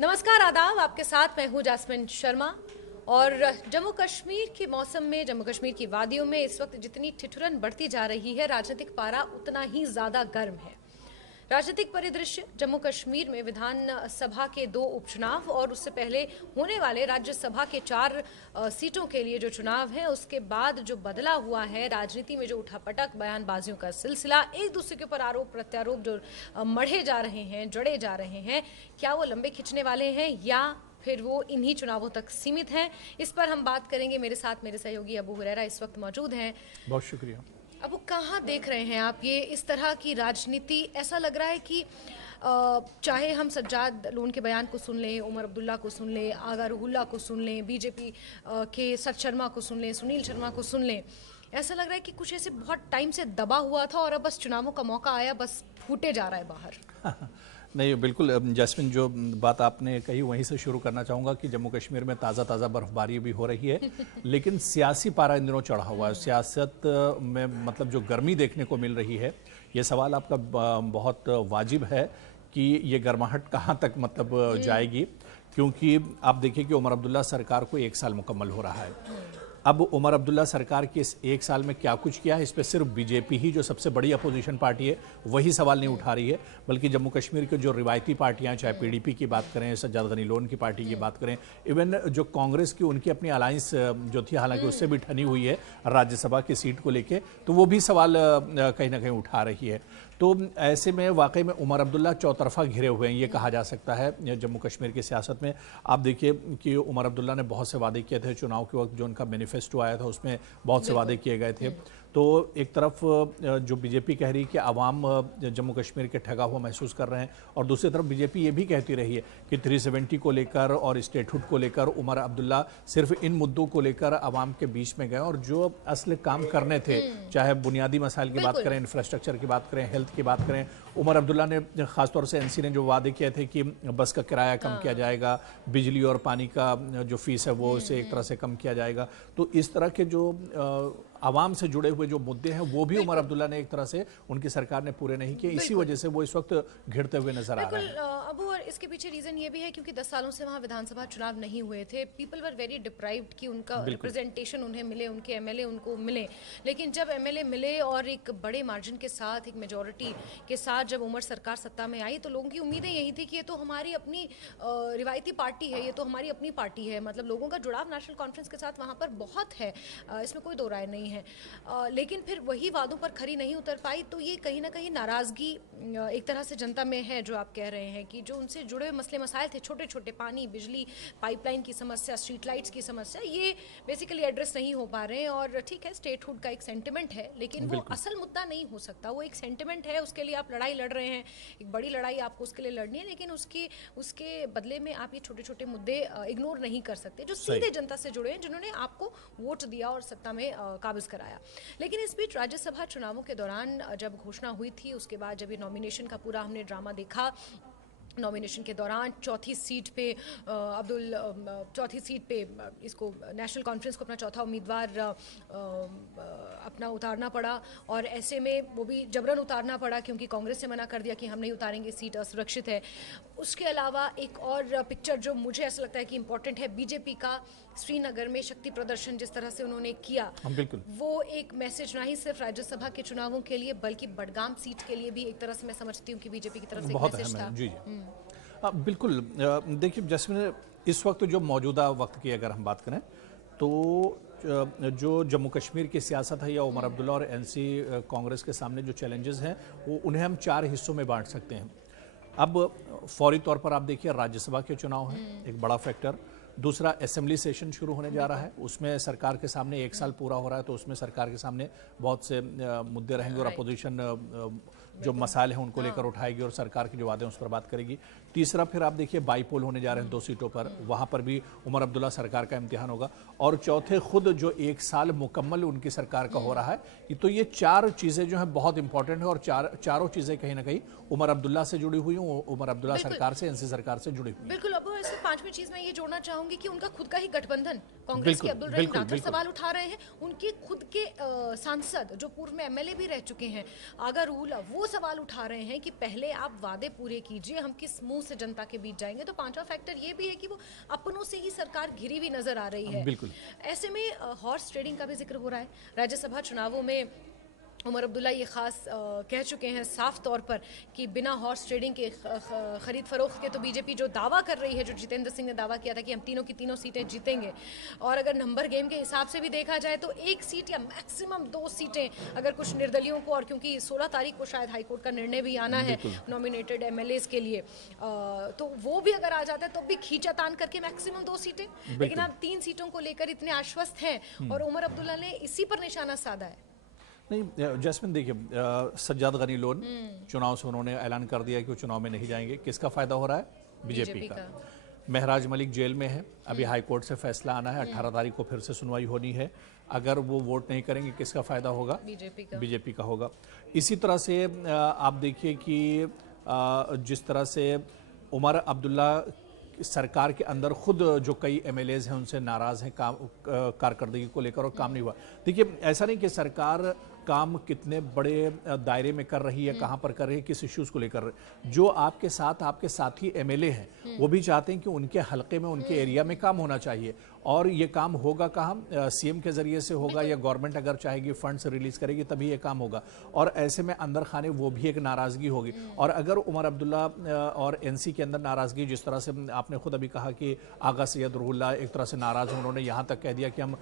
नमस्कार, आदाब। आपके साथ मैं हूँ जैस्मिन शर्मा। और जम्मू कश्मीर के मौसम में, जम्मू कश्मीर की वादियों में इस वक्त जितनी ठिठुरन बढ़ती जा रही है, राजनीतिक पारा उतना ही ज़्यादा गर्म है। राजनीतिक परिदृश्य जम्मू कश्मीर में विधानसभा के 2 उपचुनाव और उससे पहले होने वाले राज्यसभा के 4 सीटों के लिए जो चुनाव है, उसके बाद जो बदला हुआ है राजनीति में, जो उठापटक बयानबाजियों का सिलसिला, एक दूसरे के ऊपर आरोप प्रत्यारोप जो मढ़े जा रहे हैं, जड़े जा रहे हैं, क्या वो लंबे खिंचने वाले हैं या फिर वो इन्हीं चुनावों तक सीमित हैं? इस पर हम बात करेंगे। मेरे साथ मेरे सहयोगी अबू हुरैरा इस वक्त मौजूद हैं। बहुत शुक्रिया। अब वो कहाँ देख रहे हैं आप ये इस तरह की राजनीति? ऐसा लग रहा है कि चाहे हम सज्जाद लोन के बयान को सुन लें, उमर अब्दुल्ला को सुन लें, आगा रुहुल्ला को सुन लें, बीजेपी के सत शर्मा को सुन लें, सुनील शर्मा को सुन लें, ऐसा लग रहा है कि कुछ ऐसे बहुत टाइम से दबा हुआ था और अब बस चुनावों का मौका आया, बस फूटे जा रहा है बाहर। नहीं, बिल्कुल जैस्मिन, जो बात आपने कही वहीं से शुरू करना चाहूँगा कि जम्मू कश्मीर में ताज़ा बर्फबारी भी हो रही है, लेकिन सियासी पारा इन दिनों चढ़ा हुआ है। सियासत में मतलब जो गर्मी देखने को मिल रही है, ये सवाल आपका बहुत वाजिब है कि ये गर्माहट कहाँ तक मतलब जाएगी, क्योंकि आप देखिए कि उमर अब्दुल्ला सरकार को 1 साल मुकम्मल हो रहा है। अब उमर अब्दुल्ला सरकार के इस 1 साल में क्या कुछ किया है, इस पर सिर्फ बीजेपी ही, जो सबसे बड़ी अपोजिशन पार्टी है, वही सवाल नहीं उठा रही है, बल्कि जम्मू कश्मीर के जो रिवायती पार्टियां, चाहे पीडीपी की बात करें, सज्जाद गनी लोन की पार्टी की बात करें, इवन जो कांग्रेस की उनकी अपनी अलायंस जो थी, हालांकि उससे भी ठनी हुई है राज्यसभा की सीट को लेकर, तो वो भी सवाल कहीं ना कहीं उठा रही है। तो ऐसे में वाकई में उमर अब्दुल्ला चौतरफा घिरे हुए हैं, ये कहा जा सकता है जम्मू कश्मीर की सियासत में। आप देखिए कि उमर अब्दुल्ला ने बहुत से वादे किए थे चुनाव के वक्त, जो उनका मैनिफेस्टो आया था उसमें बहुत से वादे किए गए थे। तो एक तरफ जो बीजेपी कह रही है कि आवाम जम्मू कश्मीर के ठगा हुआ महसूस कर रहे हैं, और दूसरी तरफ बीजेपी ये भी कहती रही है कि 370 को लेकर और स्टेटहुड को लेकर उमर अब्दुल्ला सिर्फ इन मुद्दों को लेकर आवाम के बीच में गए, और जो असल काम करने थे, चाहे बुनियादी मसाइल की बात करें, इंफ्रास्ट्रक्चर की बात करें, हेल्थ की बात करें, उमर अब्दुल्ला ने खासतौर से एनसी ने जो वादे किए थे कि बस का किराया कम किया जाएगा, बिजली और पानी का जो फीस है वो उसे एक तरह से कम किया जाएगा, तो इस तरह के जो आवाम से जुड़े हुए जो मुद्दे हैं वो भी उमर अब्दुल्ला ने एक तरह से उनकी सरकार ने पूरे नहीं किए। इसी वजह से वो इस वक्त घिरते हुए नजर आ रहे हैं। अब और इसके पीछे रीजन ये भी है क्योंकि 10 सालों से वहाँ विधानसभा चुनाव नहीं हुए थे। पीपल वर वेरी डिप्राइव्ड कि उनका रिप्रेजेंटेशन उन्हें मिले, उनके एमएलए उनको मिले। लेकिन जब एमएलए मिले और एक बड़े मार्जिन के साथ, एक मेजोरिटी के साथ जब उमर सरकार सत्ता में आई, तो लोगों की उम्मीदें यही थी कि ये तो हमारी अपनी रिवायती पार्टी है, ये तो हमारी अपनी पार्टी है। मतलब लोगों का जुड़ाव नेशनल कॉन्फ्रेंस के साथ वहाँ पर बहुत है, इसमें कोई दो राय नहीं है। लेकिन फिर वही वादों पर खरी नहीं उतर पाई, तो ये कहीं ना कहीं नाराज़गी एक तरह से जनता में है। जो आप कह रहे हैं कि जो उनसे जुड़े हुए मसले मसाइल थे, छोटे छोटे पानी, बिजली, पाइपलाइन की समस्या, स्ट्रीट लाइट्स की समस्या, ये बेसिकली एड्रेस नहीं हो पा रहे हैं। और ठीक है, स्टेटहुड का एक सेंटिमेंट है, लेकिन वो असल मुद्दा नहीं हो सकता। वो एक सेंटिमेंट है, उसके लिए आप लड़ाई लड़ रहे हैं, एक बड़ी लड़ाई आपको उसके लिए लड़नी है, लेकिन उसके बदले में आप ये छोटे छोटे मुद्दे इग्नोर नहीं कर सकते, जो सीधे जनता से जुड़े हैं, जिन्होंने आपको वोट दिया और सत्ता में काबिज कराया। लेकिन इस बीच राज्यसभा चुनावों के दौरान जब घोषणा हुई थी, उसके बाद जब ये नॉमिनेशन का पूरा हमने ड्रामा देखा, नॉमिनेशन के दौरान चौथी सीट पे इसको नेशनल कॉन्फ्रेंस को अपना चौथा उम्मीदवार अपना उतारना पड़ा, और ऐसे में वो भी जबरन उतारना पड़ा क्योंकि कांग्रेस ने मना कर दिया कि हम नहीं उतारेंगे, सीट असुरक्षित है। उसके अलावा एक और पिक्चर जो मुझे ऐसा लगता है कि इम्पोर्टेंट है, बीजेपी का श्रीनगर में शक्ति प्रदर्शन जिस तरह से उन्होंने किया, वो एक मैसेज ना ही सिर्फ राज्यसभा के चुनावों के लिए बल्कि बडगाम सीट के लिए भी एक तरह से मैं समझती हूँ कि बीजेपी की तरफ से एक मैसेज था। जी बिल्कुल। देखिए जैसे इस वक्त जो मौजूदा वक्त की अगर हम बात करें, तो जो जम्मू कश्मीर की सियासत है या उमर अब्दुल्ला और एनसी कांग्रेस के सामने जो चैलेंजेस हैं, वो उन्हें हम 4 हिस्सों में बांट सकते हैं। अब फौरी तौर पर आप देखिए राज्यसभा के चुनाव हैं, एक बड़ा फैक्टर। दूसरा, असेंबली सेशन शुरू होने जा रहा है, उसमें सरकार के सामने 1 साल पूरा हो रहा है, तो उसमें सरकार के सामने बहुत से मुद्दे रहेंगे और अपोजिशन जो मसाइल हैं उनको लेकर उठाएगी और सरकार के जो वादे हैं उस पर बात करेगी। तीसरा, फिर आप देखिए बाईपोल होने जा रहे हैं 2 सीटों पर, वहाँ पर भी उमर अब्दुल्ला सरकार का इम्तिहान होगा। और चौथे, खुद जो 1 साल मुकम्मल उनकी सरकार का हो रहा है, तो ये 4 चीज़ें जो हैं बहुत इंपॉर्टेंट है, और चारों चीज़ें कहीं ना कहीं उमर अब्दुल्ला से जुड़ी हुई हूँ, उमर अब्दुल्ला सरकार से, एनसी सरकार से जुड़ी हुई। बिल्कुल। अब इसमें 5वीं चीज़ मैं ये जोड़ना चाहूँगी कि उनका खुद का ही गठबंधन, कांग्रेस के अब्दुल रहीम राठौर सवाल उठा रहे हैं, उनके खुद के सांसद जो पूर्व में एमएलए भी रह चुके हैं, आगा रुहुल्ला, वो सवाल उठा रहे हैं कि पहले आप वादे पूरे कीजिए, हम किस मुंह से जनता के बीच जाएंगे। तो पांचवा फैक्टर ये भी है कि वो अपनों से ही सरकार घिरी हुई नजर आ रही है। बिल्कुल। ऐसे में हॉर्स ट्रेडिंग का भी जिक्र हो रहा है। राज्यसभा चुनावों में उमर अब्दुल्ला ये खास कह चुके हैं साफ तौर पर कि बिना हॉर्स ट्रेडिंग के खरीद फरोख्त के तो बीजेपी जो दावा कर रही है, जो जितेंद्र सिंह ने दावा किया था कि हम तीनों की तीनों सीटें जीतेंगे, और अगर नंबर गेम के हिसाब से भी देखा जाए तो 1 सीट या मैक्सिमम 2 सीटें अगर कुछ निर्दलियों को, और क्योंकि 16 तारीख को शायद हाईकोर्ट का निर्णय भी आना है नॉमिनेटेड एमएलएज के लिए, तो वो भी अगर आ जाता है तो भी खींचातान करके मैक्सिमम 2 सीटें, लेकिन आप 3 सीटों को लेकर इतने आश्वस्त हैं और उमर अब्दुल्ला ने इसी पर निशाना साधा है। नहीं जैस्मिन, देखिए सज्जाद गनी लोन चुनाव से उन्होंने ऐलान कर दिया कि वो चुनाव में नहीं जाएंगे। किसका फायदा हो रहा है? बीजेपी का। महराज मलिक जेल में है, अभी हाई कोर्ट से फैसला आना है, 18 तारीख को फिर से सुनवाई होनी है। अगर वो वोट नहीं करेंगे, किसका फायदा होगा? बीजेपी का होगा। इसी तरह से आप देखिए कि जिस तरह से उमर अब्दुल्ला सरकार के अंदर खुद जो कई एमएलएज हैं उनसे नाराज हैं काम कारकर्दगी को लेकर और काम नहीं हुआ। देखिए ऐसा नहीं कि सरकार काम कितने बड़े दायरे में कर रही है, कहां पर कर रही है, किस इश्यूज को लेकर। जो आपके साथी एमएलए हैं वो भी चाहते हैं कि उनके हलके में, उनके एरिया में काम होना चाहिए, और ये काम होगा कहाँ? सीएम के जरिए से होगा, या गवर्नमेंट अगर चाहेगी फंड्स रिलीज करेगी तभी ये काम होगा। और ऐसे में अंदर खाने वो भी एक नाराजगी होगी। और अगर उमर अब्दुल्ला और एनसी के अंदर नाराजगी, जिस तरह से आपने खुद अभी कहा कि आगा सैयद रुहुल्लाह एक तरह से नाराज, उन्होंने यहाँ तक कह दिया कि हम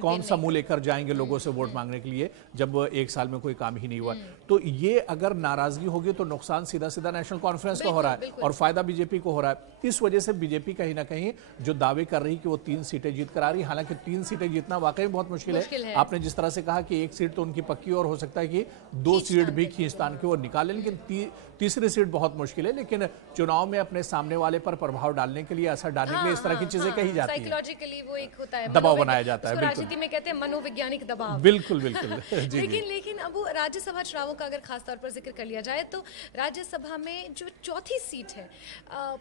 कौन सा मुंह लेकर जाएंगे लोगों से वोट मांगने के लिए जब 1 साल में कोई काम ही नहीं हुआ। तो ये अगर नाराजगी होगी तो नुकसान सीधा सीधा नेशनल कॉन्फ्रेंस का हो रहा है और फायदा बीजेपी को हो रहा है। इस वजह से बीजेपी कहीं ना कहीं जो दावे कर रही कि वो 3 सीटें जीत कर आ रही, हालांकि 3 सीटें जीतना वाकई बहुत मुश्किल है। आपने जिस तरह से कहा कि 1 सीट तो उनकी पक्की और हो सकता है कि 2 सीट भी खींचतान की वो निकाले, लेकिन तीसरी सीट बहुत मुश्किल है। लेकिन चुनाव में अपने सामने वाले पर प्रभाव डालने के लिए, असर डालने के लिए इस तरह की चीजें कही जाती हैं। साइकोलॉजिकली वो एक होता है, दबाव बनाया जाता है। राजनीति में कहते हैं मनोवैज्ञानिक दबाव। बिल्कुल बिल्कुल। लेकिन अब राज्यसभा चुनावों का अगर खास तौर पर जिक्र कर लिया जाए तो राज्यसभा में जो चौथी सीट है,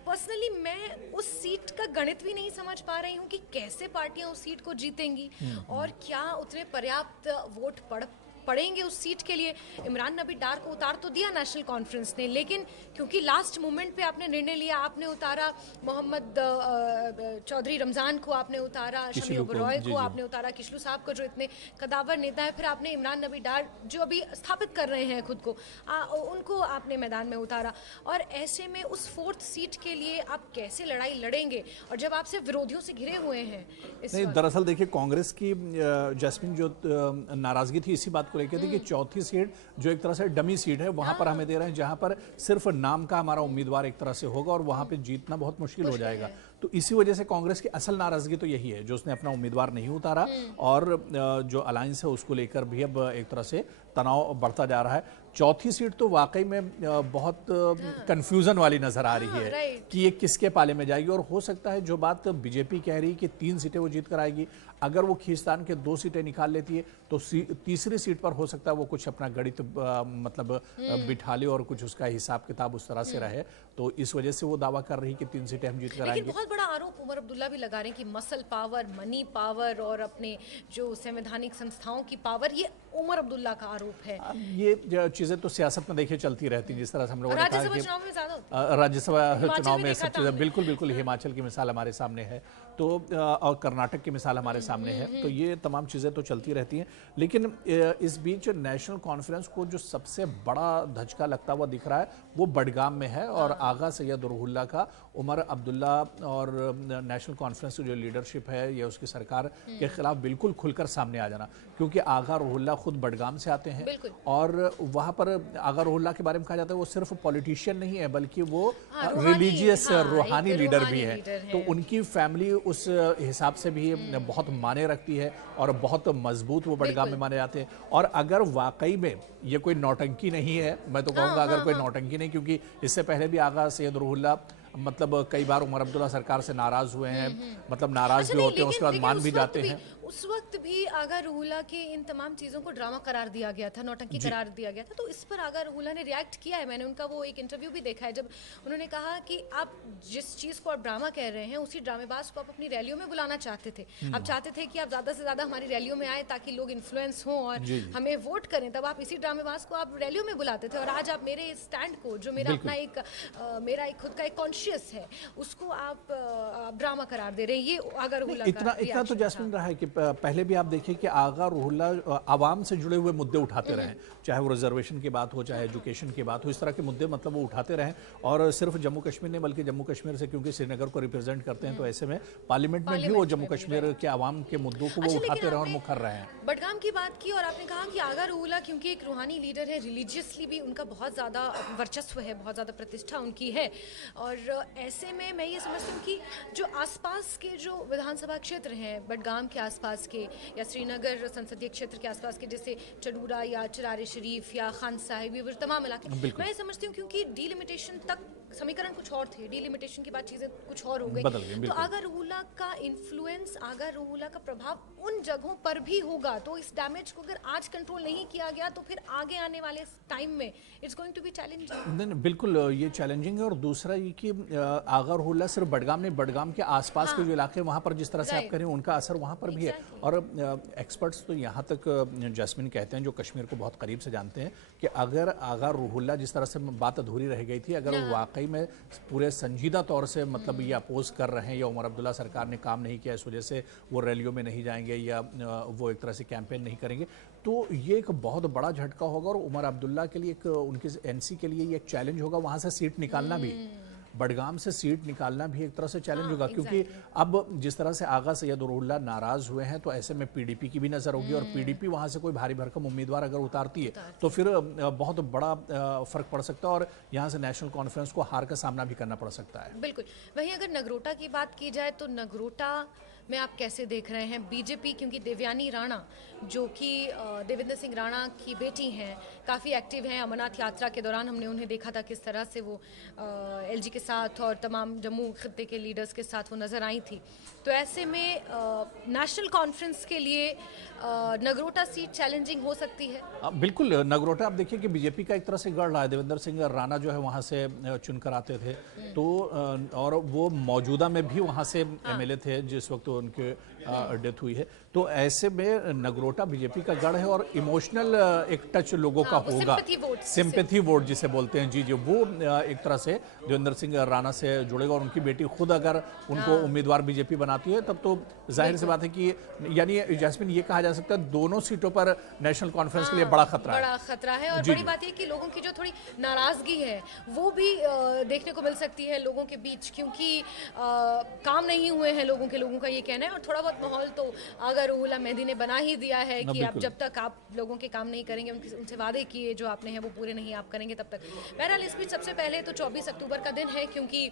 पर्सनली मैं उस सीट का गणित भी नहीं समझ पा रही हूँ कि कैसे पार्टियां उस सीट को जीतेंगी और क्या उतने पर्याप्त वोट पड़ेंगे उस सीट के लिए। इमरान नबी डार को उतार तो दिया नेशनल कॉन्फ्रेंस ने, लेकिन क्योंकि लास्ट मोमेंट पे आपने निर्णय लिया, आपने उतारा मोहम्मद चौधरी रमजान को, आपने उतारा शमी ओबरॉय को, आपने उतारा किशलू साहब को जो इतने कदावर नेता है, फिर आपने इमरान नबी डार जो अभी स्थापित कर रहे हैं खुद को, उनको आपने मैदान में उतारा। और ऐसे में उस 4th सीट के लिए आप कैसे लड़ाई लड़ेंगे, और जब आपसे विरोधियों से घिरे हुए हैं। नहीं, दरअसल देखिए कांग्रेस की जैस्मिन जो नाराजगी थी इसी बात को लेकर थी कि चौथी सीट जो एक तरह से डमी सीट है, वहां पर हमें दे रहे हैं जहां पर सिर्फ नाम का हमारा उम्मीदवार एक तरह से होगा और वहां पे जीतना बहुत मुश्किल हो जाएगा। तो इसी वजह से कांग्रेस की असल नाराजगी तो यही है, जो उसने अपना उम्मीदवार नहीं उतारा और जो अलायंस है उसको लेकर भी अब एक तरह से तनाव बढ़ता जा रहा है। चौथी सीट तो वाकई में बहुत कंफ्यूजन वाली नजर आ रही है कि ये किसके पाले में जाएगी। और हो सकता है जो बात बीजेपी कह रही है कि 3 सीटें वो जीत कर आएगी, अगर वो खींचतान के 2 सीटें निकाल लेती है तो तीसरी सीट पर हो सकता है वो कुछ अपना गणित मतलब बिठा ले और कुछ उसका हिसाब किताब उस तरह से रहे। तो इस वजह से वो दावा कर रही कि 3 सीटें हम जीत कर आएंगे। बहुत बड़ा आरोप उमर अब्दुल्ला भी लगा रहे हैं कि मसल पावर, मनी पावर और अपने जो संवैधानिक संस्थाओं की पावर, ये उमर अब्दुल्ला का आरोप है। ये चीजें तो सियासत में देखिए चलती रहती हैं, जिस तरह से हम लोगों ने कहा कि राज्यसभा चुनाव में सब चीजें बिल्कुल हिमाचल की मिसाल हमारे सामने है, तो और कर्नाटक की मिसाल हमारे सामने है, तो ये तमाम चीजें तो चलती रहती हैं। लेकिन इस बीच नेशनल कॉन्फ्रेंस को जो सबसे बड़ा धचका लगता हुआ दिख रहा है वो बडगाम में है, और आगा सैयद रुहुल्लाह का उमर अब्दुल्ला और नेशनल कॉन्फ्रेंस की जो लीडरशिप है या उसकी सरकार के खिलाफ बिल्कुल खुलकर सामने आ जाना, क्योंकि आगा रुहुल्लाह खुद बडगाम से आते हैं और वहां पर आगा रुहुल्लाह के बारे में कहा जाता है वो सिर्फ पॉलिटिशियन नहीं है बल्कि वो रिलीजियस रूहानी लीडर भी है। तो उनकी फैमिली उस हिसाब से भी बहुत माने रखती है और बहुत मजबूत वो बडगाम में माने जाते हैं। और अगर वाकई में ये कोई नौटंकी नहीं है, मैं तो कहूँगा अगर कोई नौटंकी नहीं, क्योंकि इससे पहले भी आगा सैयद रुहुल्लाह मतलब कई बार उमर अब्दुल्ला सरकार से नाराज हुए हैं, मतलब नाराज भी होते हैं, उसके बाद मान भी जाते हैं। उस वक्त भी आगा रूहुल्ला के इन तमाम चीज़ों को ड्रामा करार दिया गया था, नौटंकी करार दिया गया था। तो इस पर आगा रूहुल्ला ने रिएक्ट किया है। मैंने उनका वो एक इंटरव्यू भी देखा है, जब उन्होंने कहा कि आप जिस चीज़ को आप ड्रामा कह रहे हैं, उसी ड्रामेबाज को आप अपनी रैलियों में बुलाना चाहते थे। आप चाहते थे कि आप ज़्यादा से ज़्यादा हमारी रैलियों में आए ताकि लोग इन्फ्लुएंस हों और हमें वोट करें, तब आप इसी ड्रामेबाज को आप रैलियों में बुलाते थे। और आज आप मेरे स्टैंड को, जो मेरा अपना मेरा एक खुद का एक कॉन्शियस है, उसको आप ड्रामा करार दे रहे हैं। ये आगा रूहुल्ला का इतना तो जैस्मिन रहा है कि पहले भी आप देखिए कि आगा रूहुल्ला आवाम से जुड़े हुए मुद्दे उठाते रहे, चाहे वो रिजर्वेशन की बात हो, चाहे एजुकेशन की बात हो, इस तरह के मुद्दे मतलब वो उठाते रहे। और सिर्फ जम्मू कश्मीर नहीं बल्कि जम्मू कश्मीर से क्योंकि श्रीनगर को रिप्रेजेंट करते हैं, तो ऐसे में पार्लियामेंट में भी वो जम्मू कश्मीर के आवाम के मुद्दों को वो उठाते रहे और मुखर रहे हैं। बडगाम की बात की और आपने कहा कि आगा रूहुल्ला क्योंकि एक रूहानी लीडर है, रिलीजियसली भी उनका बहुत ज़्यादा वर्चस्व है, बहुत ज़्यादा प्रतिष्ठा उनकी है। और ऐसे में मैं ये समझती हूँ कि जो आसपास के जो विधानसभा क्षेत्र हैं, बडगाम के आसपास के या श्रीनगर संसदीय क्षेत्र के आसपास के, जैसे चडूरा या चरार शरीफ या खान साहिब, ये तमाम इलाके, मैं ये समझती हूँ क्योंकि डीलिमिटेशन तक समीकरण कुछ और थे, डीलिमिटेशन के बाद चीज़ें कुछ और हो गई। तो आगा रूहुल्ला का इन्फ्लुएंस, आगा रूहुल्ला का प्रभाव उन जगहों पर भी होगा। तो इस डैमेज को अगर आज कंट्रोल नहीं किया गया तो फिर आगे आने वाले टाइम में it's going to be challenging. नहीं, बिल्कुल ये चैलेंजिंग है। और दूसरा ये कि आगा रूहुल्ला सिर्फ बडगाम नहीं, बडगाम के आसपास के जो इलाके वहाँ पर जिस तरह से आप करें, उनका असर वहाँ पर भी है। और एक्सपर्ट्स तो यहाँ तक जैस्मिन कहते हैं, जो कश्मीर को बहुत करीब से जानते हैं, कि अगर आगा रूहुल्ला, जिस तरह से बात अधूरी रह गई थी, अगर वाकई में पूरे संजीदा तौर से मतलब ये अपोज कर रहे हैं या उमर अब्दुल्ला सरकार ने काम नहीं किया, इस वजह से वो रैलियों में नहीं जाएंगे या वो एक तरह से कैंपेन नहीं करेंगे, तो ये एक बहुत बड़ा झटका होगा। और उमर अब्दुल्ला के लिए एक, उनके एनसी के लिए ये एक चैलेंज होगा, वहाँ से सीट निकालना भी, बडगाम से सीट निकालना भी एक तरह से चैलेंज होगा। क्योंकि अब जिस तरह से आगा सैयद रूहुल्ला नाराज हुए हैं, तो ऐसे में पीडीपी की भी नजर होगी। और पीडीपी वहां से कोई भारी भरकम उम्मीदवार अगर उतारती है तो फिर बहुत बड़ा फर्क पड़ सकता है और यहाँ से नेशनल कॉन्फ्रेंस को हार का सामना भी करना पड़ सकता है। बिल्कुल। वहीं अगर नगरोटा की बात की जाए तो नगरोटा में आप कैसे देख रहे हैं बीजेपी, क्योंकि देवयानी राणा जो कि देवेंद्र सिंह राणा की बेटी हैं, काफ़ी एक्टिव हैं। अमरनाथ यात्रा के दौरान हमने उन्हें देखा था किस तरह से वो एलजी के साथ और तमाम जम्मू खित्ते के लीडर्स के साथ वो नज़र आई थी। तो ऐसे में नेशनल कॉन्फ्रेंस के लिए नगरोटा सीट चैलेंजिंग हो सकती है। बिल्कुल, नगरोटा आप देखिए कि बीजेपी का एक तरह से गढ़ रहा है। देवेंद्र सिंह राणा जो है वहाँ से चुनकर आते थे, तो और वो मौजूदा में भी वहाँ से एमएलए थे जिस वक्त उनके डेथ हुई है। तो ऐसे में नगरोटा बीजेपी का गढ़ है और इमोशनल एक टच लोगों का होगा, सिंपैथी वोट जिसे बोलते हैं। जी, वो एक तरह से देवेंद्र सिंह राणा से जुड़ेगा। और उनकी बेटी खुद अगर उनको उम्मीदवार बीजेपी बनाती है, तब तो जाहिर सी बात है कि यानी जैस्मिन ये कहा जा सकता है दोनों सीटों पर नेशनल कॉन्फ्रेंस के लिए बड़ा खतरा है। और बड़ी बात ये कि लोगों की जो थोड़ी नाराजगी है वो भी देखने को मिल सकती है लोगों के बीच, क्योंकि काम नहीं हुए हैं लोगों का ये कहना है। और थोड़ा बहुत माहौल तो आगा रूहुल्ला मेहदी ने बना ही दिया है कि आप जब तक आप लोगों के काम नहीं करेंगे, उनसे वादे किए जो आपने हैं वो पूरे नहीं आप करेंगे, तब तक। बहरहाल इस बीच सबसे पहले तो 24 अक्टूबर का दिन है, क्योंकि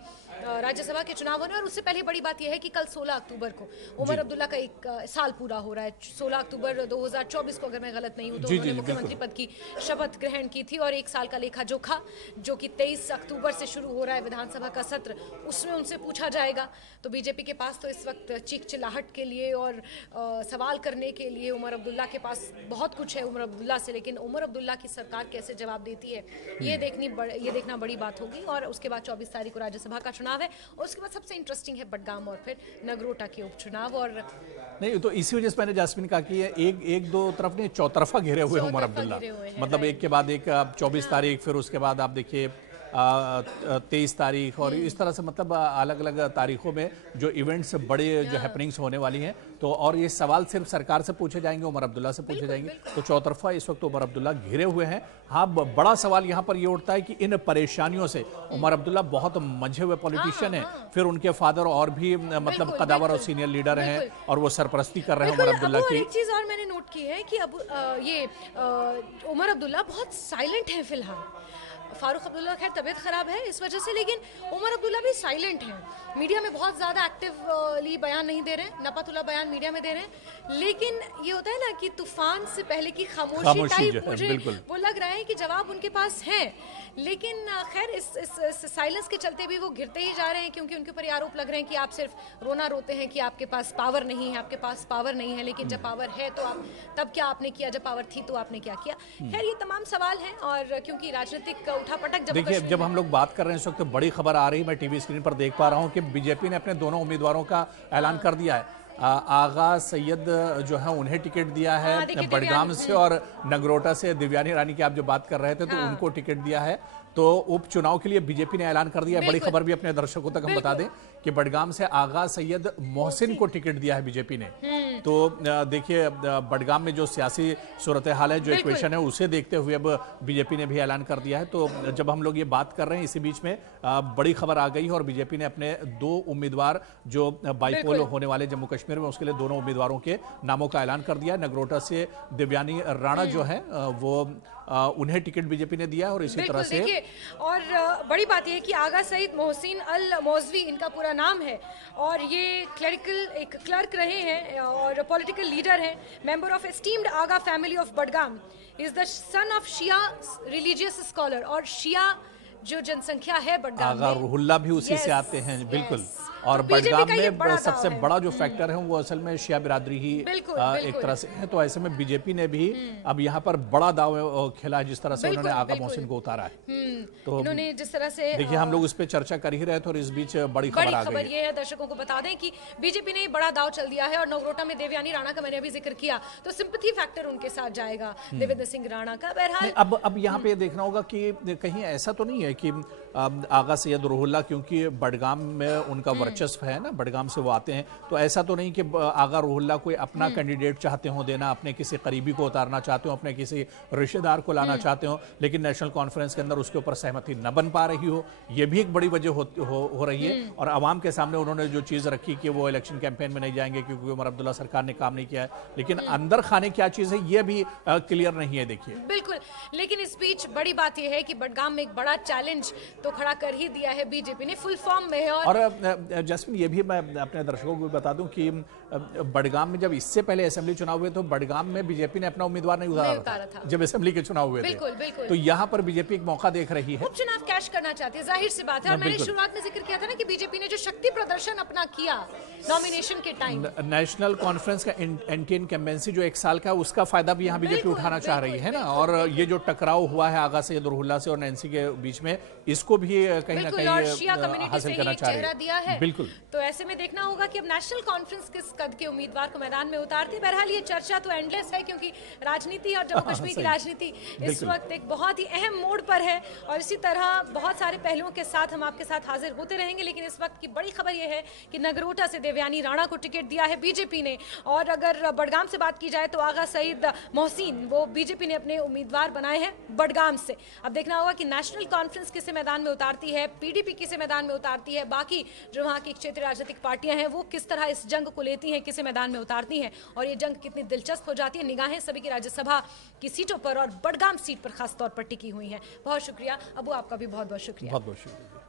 राज्यसभा के चुनाव होने। और उससे पहले बड़ी बात यह है कि कल 16 अक्टूबर को उमर अब्दुल्ला का एक साल पूरा हो रहा है। 16 अक्टूबर 2024 को, अगर मैं गलत नहीं हूँ, तो उन्होंने मुख्यमंत्री पद की शपथ ग्रहण की थी। और एक साल का लेखा जोखा जो कि 23 अक्टूबर से शुरू हो रहा है विधानसभा का सत्र, उसमें उनसे पूछा जाएगा। तो बीजेपी के पास तो इस वक्त चीख चिल्लाहट के लिए और सवाल करने के लिए उमर अब्दुल्ला के पास बहुत कुछ है उमर अब्दुल्ला से। लेकिन उमर अब्दुल्ला की सरकार कैसे जवाब देती है, ये देखना बड़ी बात होगी। और उसके बाद 24 तारीख को राज्यसभा का चुनाव है, और उसके बाद सबसे इंटरेस्टिंग है बडगाम और फिर नगरोटा के उपचुनाव। और नहीं, तो इसी वजह से मैंने जैस्मिन कहा कि एक दो तरफ नहीं, चौतरफा घेरे हुए उमर अब्दुल्ला, मतलब एक के बाद एक 24 तारीख, फिर उसके बाद आप देखिए 23 तारीख, और इस तरह से मतलब अलग अलग तारीखों में जो इवेंट्स बड़े जो हैपनिंग्स होने वाली हैं। तो और ये सवाल सिर्फ सरकार से पूछे जाएंगे, उमर अब्दुल्ला से पूछे जाएंगे। तो चौतरफा इस वक्त उमर अब्दुल्ला घिरे हुए हैं। हाँ, बड़ा सवाल यहाँ पर ये उठता है कि इन परेशानियों से उमर अब्दुल्ला बहुत मंझे हुए पॉलिटिशियन हैं, फिर उनके फादर और भी मतलब कदावर और सीनियर लीडर हैं, और वो सरपरस्ती कर रहे हैं उमर अब्दुल्ला की। एक चीज और मैंने नोट की है कि अब ये उमर अब्दुल्ला बहुत साइलेंट है फिलहाल। फारूक अब्दुल्ला खैर तबीयत खराब है इस वजह से, लेकिन उमर अब्दुल्ला भी साइलेंट हैं। मीडिया में बहुत ज्यादा एक्टिवली बयान नहीं दे रहे हैं, नपातुला बयान मीडिया में दे रहे हैं, लेकिन ये होता है ना कि तूफान से पहले की खामोशी टाइप मुझे वो लग रहा है कि जवाब उनके पास है। लेकिन खैर इस साइलेंस के चलते भी वो गिरते ही जा रहे हैं, क्योंकि उनके ऊपर आरोप लग रहे हैं कि आप सिर्फ रोना रोते हैं कि आपके पास पावर नहीं है, आपके पास पावर नहीं है, लेकिन जब पावर है तो आप तब क्या आपने किया, जब पावर थी तो आपने क्या किया। खैर ये तमाम सवाल हैं, और क्योंकि राजनीतिक उठापटक देखिए जब हम लोग बात कर रहे हैं इस वक्त बड़ी खबर आ रही है, मैं टीवी स्क्रीन पर देख पा रहा हूं कि बीजेपी ने अपने दोनों उम्मीदवारों का ऐलान कर दिया है। आगा सैयद जो है उन्हें टिकट दिया है बडगाम से, और नगरोटा से दिव्यानी रानी की आप जो बात कर रहे थे तो उनको टिकट दिया है। तो उपचुनाव के लिए बीजेपी ने ऐलान कर दिया है। बड़ी खबर भी अपने दर्शकों तक हम बता दें कि बडगाम से आगा सैयद मोहसिन को टिकट दिया है बीजेपी ने। तो देखिए बडगाम में जो सियासी सूरत हाल है, जो इक्वेशन है, उसे देखते हुए अब बीजेपी ने भी ऐलान कर दिया है। तो जब हम लोग ये बात कर रहे हैं इसी बीच में बड़ी खबर आ गई है, और बीजेपी ने अपने 2 उम्मीदवार जो बाईपोल होने वाले जम्मू कश्मीर में, उसके लिए दोनों उम्मीदवारों के नामों का ऐलान कर दिया है। नगरोटा से दिव्यानी राणा जो है वो उन्हें टिकट बीजेपी ने दिया है, और इसी तरह से और बड़ी बात यह है कि आगा सईद मोहसिन अल मौजवी इनका पूरा नाम है, और ये एक क्लर्क रहे हैं और पॉलिटिकल लीडर हैं, member of esteemed Agha family of Budgam, is the son of Shia religious scholar. और शिया जो जनसंख्या है बडगाम में, आगा रुहुल्ला भी उसी से आते हैं, बिल्कुल। और बडगाम में सबसे बड़ा जो फैक्टर है वो असल में शिया बिरादरी ही एक तरह से है। तो ऐसे में बीजेपी ने भी अब यहाँ पर बड़ा दाव खेला है, जिस तरह से उन्होंने आगा मोहसिन को उतारा है। तो इन्होंने जिस तरह से देखिए हम लोग उस पर चर्चा कर ही रहे थे, और इस बीच बड़ी खबर आ गई। ये है, दर्शकों को बता दें कि बीजेपी ने बड़ा दाव चल दिया है, और नगरोटा में देवयानी राणा का मैंने अभी जिक्र किया, तो सिंपैथी फैक्टर उनके साथ जाएगा देवेंद्र सिंह राणा का। बहरहाल अब यहाँ पे देखना होगा कि कहीं ऐसा तो नहीं है कि आगा सैयद रुहुल्ला, क्योंकि बडगाम में उनका वर्चस्व है ना, बडगाम से वो आते हैं, तो ऐसा तो नहीं कि आगा रुहुल्ला कोई अपना कैंडिडेट चाहते हो देना, अपने किसी करीबी को उतारना चाहते हो, अपने किसी रिश्तेदार को लाना चाहते हो, लेकिन नेशनल कॉन्फ्रेंस के अंदर उसके ऊपर सहमति न बन पा रही हो। ये भी एक बड़ी वजह हो रही है। और आवाम के सामने उन्होंने जो चीज़ रखी कि वो इलेक्शन कैंपेन में नहीं जाएंगे क्योंकि उमर अब्दुल्ला सरकार ने काम नहीं किया है, लेकिन अंदर खाने क्या चीज़ है ये भी क्लियर नहीं है। देखिए बिल्कुल, लेकिन इस बीच बड़ी बात यह है कि बडगाम में एक बड़ा चैलेंज तो खड़ा कर ही दिया है बीजेपी ने, फुल फॉर्म में। और जैस्मिन ये भी मैं अपने दर्शकों को बता दूं कि बडगाम में जब इससे पहले असेंबली चुनाव हुए तो बडगाम में बीजेपी ने अपना उम्मीदवार नहीं उतारा था जब असेंबली के चुनाव हुए थे। तो यहाँ पर बीजेपी एक मौका देख रही है, उपचुनाव कैश करना चाहती है, जाहिर सी बात है। और मैंने शुरुआत में जिक्र किया था ना कि बीजेपी ने जो शक्ति प्रदर्शन अपना किया नॉमिनेशन के टाइम, नेशनल कॉन्फ्रेंस का एंटी इनकम्बेंसी जो 1 साल का, उसका फायदा भी यहाँ बीजेपी उठाना चाह रही है ना। और ये जो टकराव हुआ है आगा सैयद रुहुल्ला से और नैन्सी के बीच में, इसको भी कहीं ना कहीं हासिल करना चाह रही है। बिल्कुल, तो ऐसे में देखना होगा कि अब नेशनल कॉन्फ्रेंस किस कद के उम्मीदवार को मैदान में उतारती है। बहरहाल ये चर्चा तो एंडलेस है, क्योंकि राजनीति और जम्मू कश्मीर की राजनीति इस वक्त एक बहुत ही अहम मोड़ पर है, और इसी तरह बहुत सारे पहलुओं के साथ हम आपके साथ हाजिर होते रहेंगे। लेकिन इस वक्त की बड़ी खबर यह है कि नगरोटा से देवयानी राणा को टिकट दिया है बीजेपी ने, और अगर बडगाम से बात की जाए तो आगा सईद मोहसिन वो बीजेपी ने अपने उम्मीदवार बनाए हैं बडगाम से। अब देखना होगा कि नेशनल कॉन्फ्रेंस किसे मैदान में उतारती है, पीडीपी किसे मैदान में उतारती है, बाकी जो वहाँ की क्षेत्रीय राजनीतिक पार्टियां हैं वो किस तरह इस जंग को लेती हैं, किसे मैदान में उतारती हैं, और ये जंग कितनी दिलचस्प हो जाती है। निगाहें सभी की राज्यसभा की सीटों पर और बडगाम सीट पर खास तौर पर टिकी हुई हैं। बहुत शुक्रिया अबू, आपका भी बहुत बहुत शुक्रिया। बहुत बहुत शुक्रिया।